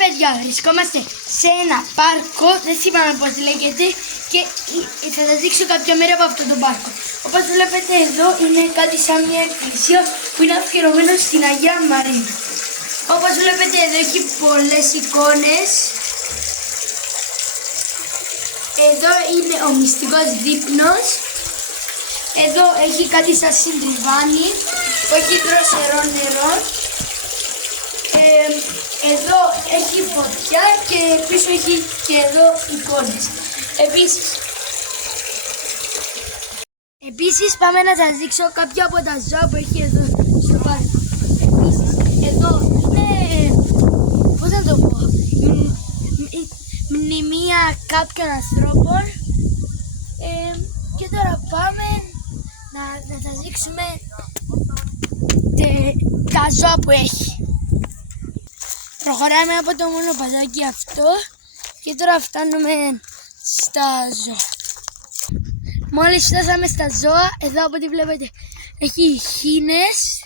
παιδιά, βρισκόμαστε σε ένα πάρκο, δεν θυμάμαι πώς λέγεται και θα σας δείξω κάποια μέρα από αυτό το πάρκο. Όπως βλέπετε εδώ είναι κάτι σαν μια εκκλησία που είναι αφιερωμένο στην Αγία Μαρία. Όπως βλέπετε εδώ έχει πολλές εικόνες. Εδώ είναι ο μυστικός δείπνος. Εδώ έχει κάτι σαν συντριβάνι που έχει δροσερό νερό. Εδώ έχει φωτιά και πίσω έχει και εδώ εικόνες. Επίσης πάμε να σας δείξω κάποια από τα ζώα που έχει εδώ στο πάρκο. Επίσης εδώ είναι, πώς να το πω, μνημεία κάποιων ανθρώπων. Και τώρα πάμε να σας δείξουμε τα ζώα που έχει. Προχωράμε από το μονοπατάκι αυτό και τώρα φτάνουμε στα ζώα. Μόλις φτάσαμε στα ζώα, εδώ από ό,τι βλέπετε έχει χήνες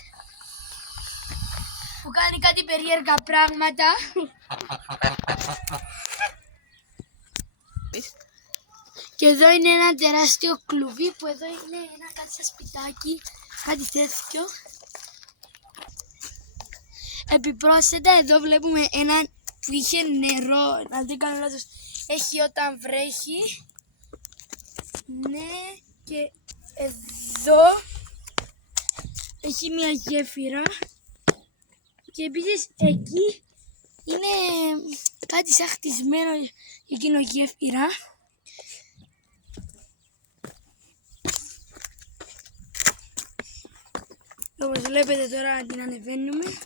που κάνει κάτι περίεργα πράγματα. Και εδώ είναι ένα τεράστιο κλουβί που εδώ είναι ένα κάτι σαν σπιτάκι, κάτι τέτοιο. Επιπρόσθετα εδώ βλέπουμε έναν που είχε νερό, να δεν κάνω λάθος, έχει όταν βρέχει. Ναι, και εδώ έχει μια γέφυρα και επίσης εκεί είναι κάτι σαν χτισμένο εκείνο γέφυρα. Όπως βλέπετε τώρα την ανεβαίνουμε.